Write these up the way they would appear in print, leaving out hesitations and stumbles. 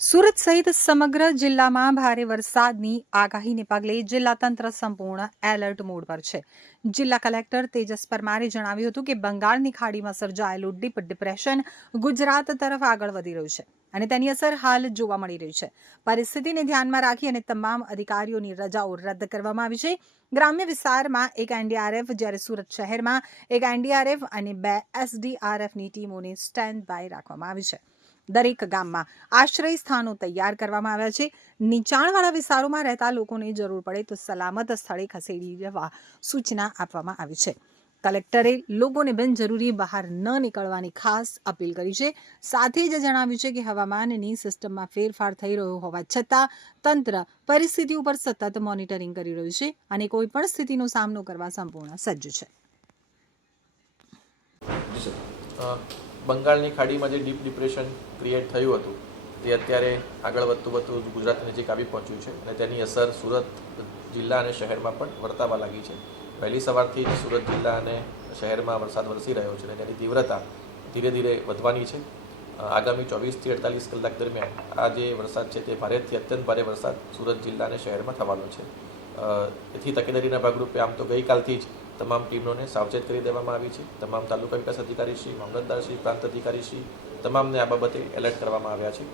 સુરત સહિત સમગ્ર જિલ્લામાં ભારે વરસાદની આગાહીને પગલે જિલ્લા તંત્ર સંપૂર્ણ એલર્ટ મોડ પર છે. જિલ્લા કલેક્ટર તેજસ પરમારે જણાવ્યું હતું કે બંગાળની ખાડીમાં સર્જાયેલું ડીપ ડિપ્રેશન ગુજરાત તરફ આગળ વધી રહ્યું છે અને તેની અસર હાલ જોવા મળી રહી છે. પરિસ્થિતિને ધ્યાનમાં રાખી અને તમામ અધિકારીઓની રજાઓ રદ કરવામાં આવી છે. ગ્રામ્ય વિસ્તારમાં એક એનડીઆરએફ જ્યારે સુરત શહેરમાં એક એનડીઆરએફ અને 2 એસડીઆરએફની ટીમોને સ્ટેન્ડ બાય રાખવામાં આવી છે. દરેક ગામમાં આશ્રય સ્થાનો તૈયાર કરવામાં આવ્યા છે. નીચાણવાળા વિસ્તારોમાં રહેતા લોકોને જરૂર પડે તો સલામત સ્થળે ખસેડી જવા સૂચના આપવામાં આવી છે. કલેક્ટરે લોકોને બિનજરૂરી બહાર ન નીકળવાની ખાસ અપીલ કરી છે. સાથે જ જણાવ્યું છે કે હવામાનની સિસ્ટમમાં ફેરફાર થઈ રહ્યો હોવા છતાં તંત્ર પરિસ્થિતિ ઉપર સતત મોનિટરિંગ કરી રહ્યું છે અને કોઈપણ સ્થિતિનો સામનો કરવા સંપૂર્ણ સજ્જ છે. બંગાળની ખાડીમાં જે ડીપ ડિપ્રેશન ક્રિએટ થયું હતું તે અત્યારે આગળ વધતું ગુજરાતની નજીક આવી પહોંચ્યું છે અને તેની અસર સુરત જિલ્લા અને શહેરમાં પણ વર્તાવા લાગી છે. વહેલી સવારથી જ સુરત જિલ્લા અને શહેરમાં વરસાદ વરસી રહ્યો છે અને તેની તીવ્રતા ધીરે ધીરે વધવાની છે. આગામી 24 થી 48 કલાક દરમિયાન આ જે વરસાદ છે તે ભારેથી અત્યંત ભારે વરસાદ સુરત જિલ્લા અને શહેરમાં થવાનો છે. તેથી તકેદારીના ભાગરૂપે આમ તો ગઈકાલથી જ તમામ ટીમોને સાવચેત કરી દેવામાં આવી છે. તમામ તાલુકા વિકાસ અધિકારીશ્રી, મામલતદારશ્રી, પ્રાંત અધિકારીશ્રી તમામને આ બાબતે એલર્ટ કરવામાં આવ્યા છે.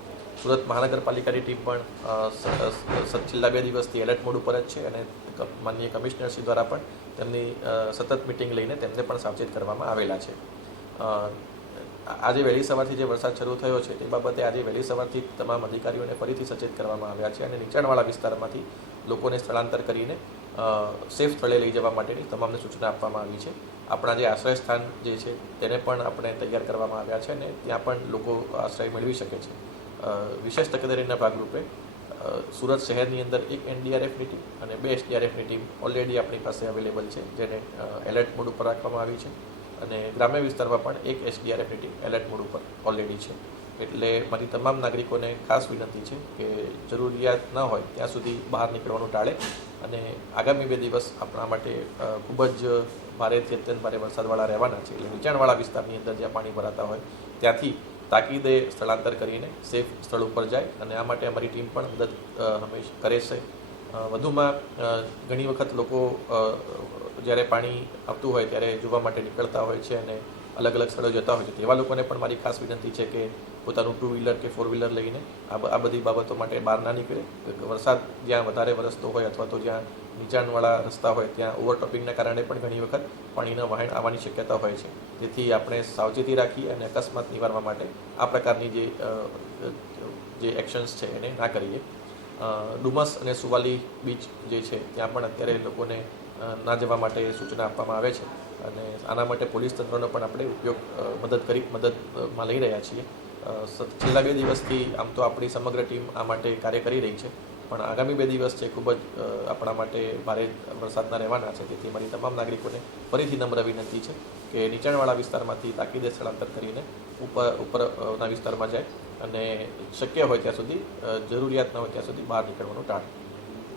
સુરત મહાનગરપાલિકાની ટીમ પણ છેલ્લા 2 દિવસથી એલર્ટ મોડ ઉપર જ છે અને માનનીય કમિશનરશ્રી દ્વારા પણ તેમની સતત મિટિંગ લઈને તેમને પણ સાવચેત કરવામાં આવેલા છે. આજે વહેલી સવારથી જે વરસાદ શરૂ થયો છે તે બાબતે આજે વહેલી સવારથી તમામ અધિકારીઓને ફરીથી સચેત કરવામાં આવ્યા છે અને નીચાણવાળા વિસ્તારમાંથી લોકોને સ્થળાંતર કરીને સેફ સ્થળે લઈ જવા માટેની તમામને સૂચના આપવામાં આવી છે. આપણા જે આશ્રય સ્થાન જે છે તેને પણ આપણે તૈયાર કરવામાં આવ્યા છે અને ત્યાં પણ લોકો આશ્રય મેળવી શકે છે. વિશેષ તકેદારીના ભાગરૂપે સુરત શહેરની અંદર એક એનડીઆરએફની ટીમ અને 2 એસડીઆરએફની ટીમ ઓલરેડી આપણી પાસે અવેલેબલ છે, જેને એલર્ટ મોડ ઉપર રાખવામાં આવી છે અને ગ્રામ્ય વિસ્તારમાં પણ એક એસડીઆરએફની ટીમ એલર્ટ મોડ ઉપર ઓલરેડી છે. એટલે મારી તમામ નાગરિકોને ખાસ વિનંતી છે કે જરૂરિયાત ન હોય ત્યાં સુધી બહાર નીકળવાનું ટાળે અને આગામી 2 દિવસ આપણા માટે ખૂબ જ ભારેથી અત્યંત ભારે વરસાદવાળા રહેવાના છે. એટલે નીચાણવાળા વિસ્તારની અંદર જ્યાં પાણી ભરાતા હોય ત્યાંથી તાકીદે સ્થળાંતર કરીને સેફ સ્થળ ઉપર જાય અને આ માટે અમારી ટીમ પણ મદદ હંમેશા કરે છે. વધુમાં ઘણી વખત લોકો જ્યારે પાણી આવતું હોય ત્યારે જોવા માટે નીકળતા હોય છે અને અલગ અલગ સ્થળો જતા હોય છે. તેવા લોકોને પણ મારી ખાસ વિનંતી છે કે પોતાનું 2 વ્હીલર કે 4 વ્હીલર લઈને આ બધી બાબતો માટે બહાર ના નીકળે. વરસાદ જ્યાં વધારે વરસતો હોય અથવા તો જ્યાં નીચાણવાળા રસ્તા હોય ત્યાં ઓવરટોપિંગના કારણે પણ ઘણી વખત પાણીના વહેણ આવવાની શક્યતા હોય છે. તેથી આપણે સાવચેતી રાખી અને અકસ્માત નિવારવા માટે આ પ્રકારની જે એક્શન્સ છે એને ના કરીએ. ડુમસ અને સુવાલી બીચ જે છે ત્યાં પણ અત્યારે લોકોને ના જવા માટે સૂચના આપવામાં આવે છે અને આના માટે પોલીસ તંત્રનો પણ આપણે મદદમાં લઈ રહ્યા છીએ. છેલ્લા 2 દિવસથી આમ તો આપણી સમગ્ર ટીમ આ માટે કાર્ય કરી રહી છે, પણ આગામી 2 દિવસ છે ખૂબ જ આપણા માટે ભારે વરસાદના રહેવાના છે. તેથી મારી તમામ નાગરિકોને ફરીથી નમ્ર વિનંતી છે કે નીચાણવાળા વિસ્તારમાંથી તાકીદે સ્થળાંતર કરીને ઉપરના વિસ્તારમાં જાય અને શક્ય હોય ત્યાં સુધી જરૂરિયાત ન હોય ત્યાં સુધી બહાર નીકળવાનું ટાળે.